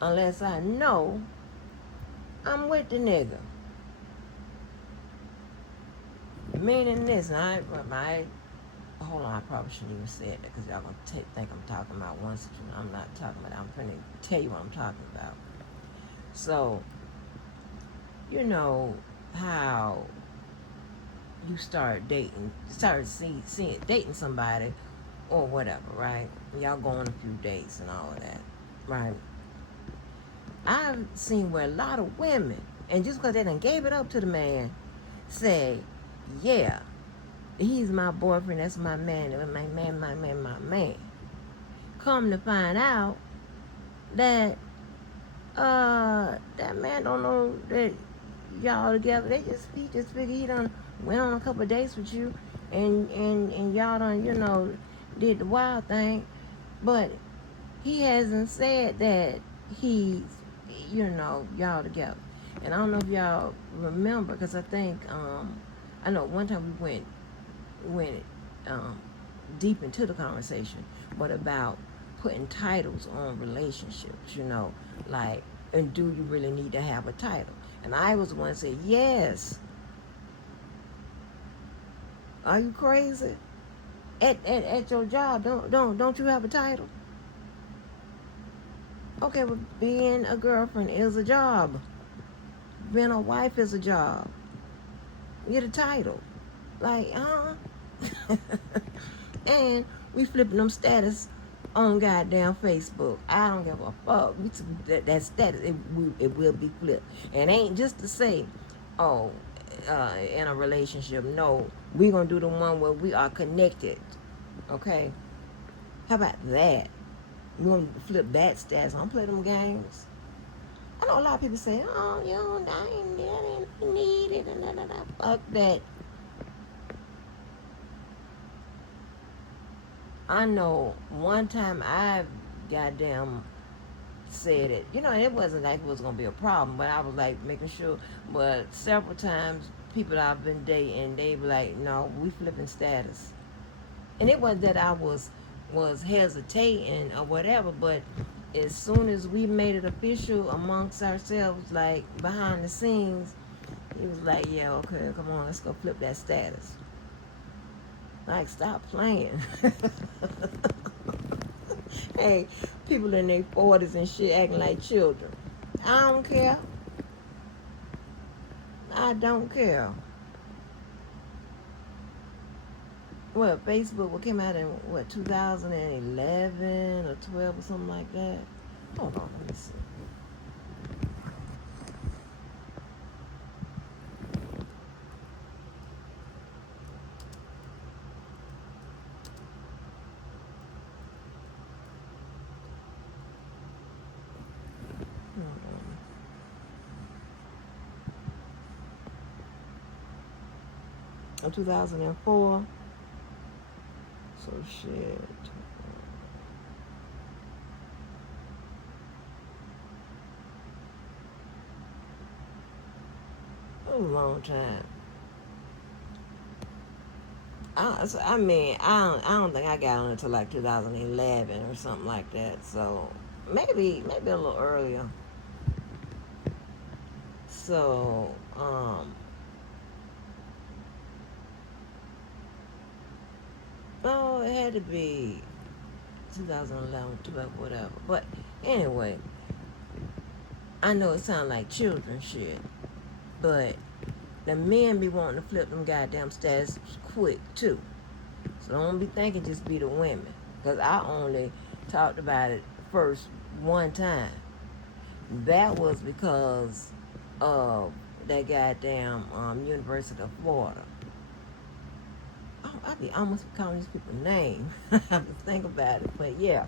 unless I know I'm with the nigga. Meaning this, hold on, I probably shouldn't even say it because y'all gonna think I'm talking about one situation. I'm not talking about that. I'm trying to tell you what I'm talking about. So, you know how you dating somebody or whatever, right? Y'all go on a few dates and all of that, right? I've seen where a lot of women, and just because they done gave it up to the man, say, yeah, he's my boyfriend, that's my man, my man. Come to find out that that man don't know that y'all together. He just figured he done went on a couple of dates with you, and y'all done did the wild thing, but he hasn't said that he's y'all together. And I don't know if y'all remember, because I think I know one time we went deep into the conversation, but about putting titles on relationships, like, and do you really need to have a title? And I was the one to say, yes. Are you crazy? At your job, don't you have a title? Okay, but being a girlfriend is a job. Being a wife is a job. Get a title. Like, and we flipping them status on goddamn Facebook. I don't give a fuck. That status, it will be flipped. And ain't just to say, oh, in a relationship. No, we gonna do the one where we are connected. Okay? How about that? You want to flip that status? I don't play them games. I know a lot of people say, oh, I ain't need it. Fuck that. I know one time I goddamn said it. It wasn't like it was gonna be a problem, but I was like making sure. But several times, people I've been dating, they be like, "No, we flipping status," and it wasn't that I was hesitating or whatever. But as soon as we made it official amongst ourselves, like behind the scenes, he was like, "Yeah, okay, come on, let's go flip that status." Like, stop playing. Hey, people in their 40s and shit acting like children. I don't care. I don't care. What, Facebook, what came out in, 2011 or 12 or something like that? Hold on, let me see. In 2004. So shit. It was a long time. I don't think I got on until like 2011 or something like that. So maybe a little earlier. So, oh, it had to be 2011, 12, whatever. But anyway, I know it sounds like children shit, but the men be wanting to flip them goddamn stats quick too. So don't be thinking just be the women. Because I only talked about it first one time. That was because of that goddamn University of Florida. Oh, I be almost calling these people names. I have to think about it. But yeah,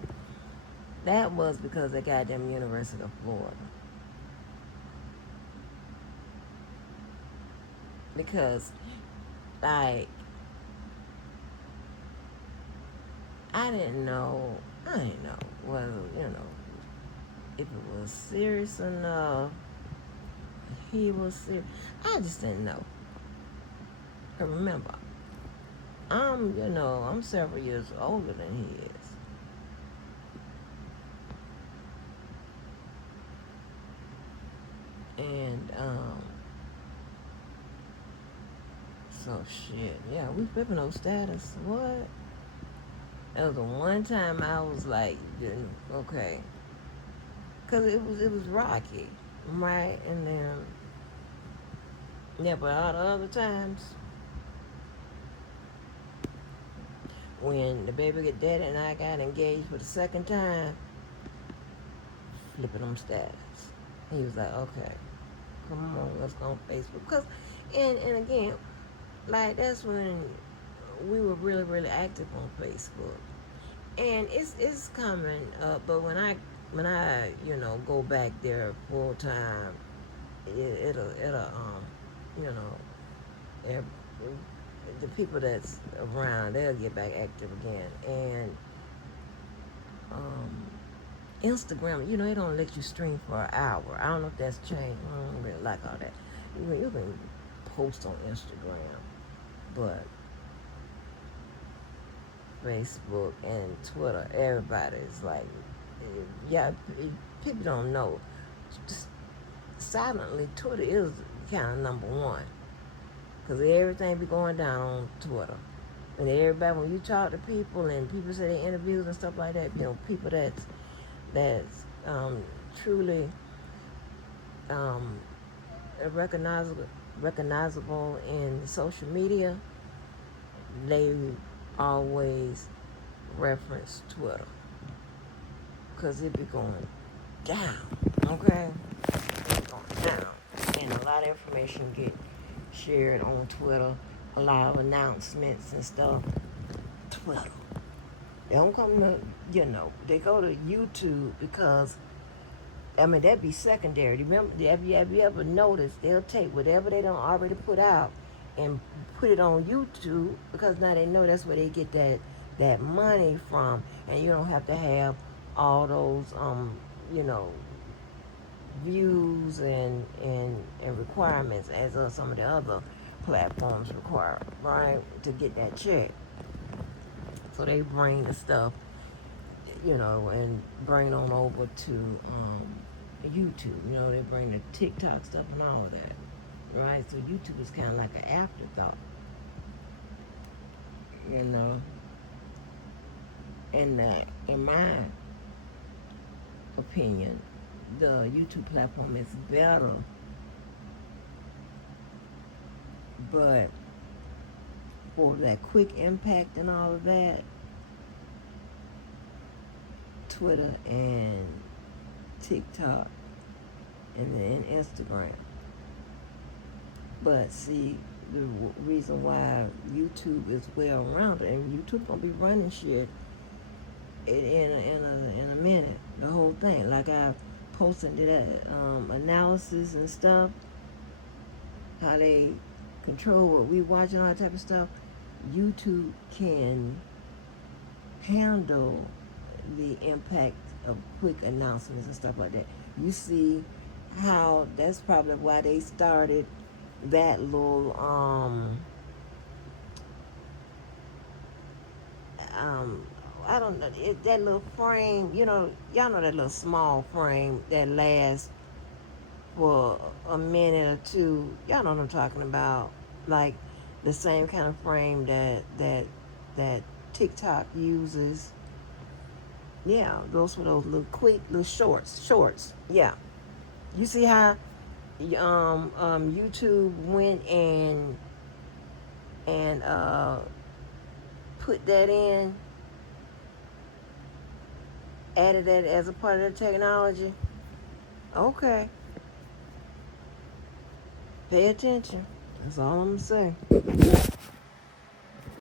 that was because of the goddamn University of Florida. Because, like, I didn't know whether, if it was serious enough. He was serious. I just didn't know. But remember, I'm several years older than he is. And, so shit, yeah, we flipping those status. What? That was the one time I was like, okay. Because it was rocky, right? And then, yeah, but all the other times, when the baby daddy and I got engaged for the second time, flipping them status. He was like, okay, come on, let's go on Facebook. Cause, and again, like that's when we were really, really active on Facebook. And it's coming up, but when I go back there full time, it'll you know it, the people that's around, they'll get back active again. And um, Instagram, it don't let you stream for an hour. I don't know if that's changed. I don't really like all that. You can post on Instagram, but Facebook and Twitter, everybody's like, yeah, people don't know. Just silently, Twitter is kind of number one. Because everything be going down on Twitter. And everybody, when you talk to people and people say they interviews and stuff like that, people that's truly um, recognizable in social media, they always reference Twitter. Because it be going down, okay? It be going down. And a lot of information get shared on Twitter, a lot of announcements and stuff. Twitter. They don't come to, they go to YouTube because, that'd be secondary. Remember, have you ever noticed they'll take whatever they don't already put out and put it on YouTube because now they know that's where they get that money from, and you don't have to have all those, you know, views and requirements as some of the other platforms require, right, to get that check. So they bring the stuff, and bring on over to YouTube. They bring the TikTok stuff and all of that, right? So YouTube is kind of like an afterthought, you know. And in my opinion, the YouTube platform is better, but for that quick impact and all of that, Twitter and TikTok and then Instagram. But see, the reason why YouTube is well rounded, and YouTube gonna be running shit in a minute, the whole thing. Like I posted that analysis and stuff, how they control what we watch and all that type of stuff. YouTube can handle the impact of quick announcements and stuff like that. You see how that's probably why they started that little I don't know, that little frame, y'all know that little small frame that lasts for a minute or two. Y'all know what I'm talking about. Like the same kind of frame that TikTok uses. Yeah, those were those little quick little shorts. Yeah, you see how YouTube went and put that in, added that as a part of the technology. Okay, pay attention. That's all I'm gonna say.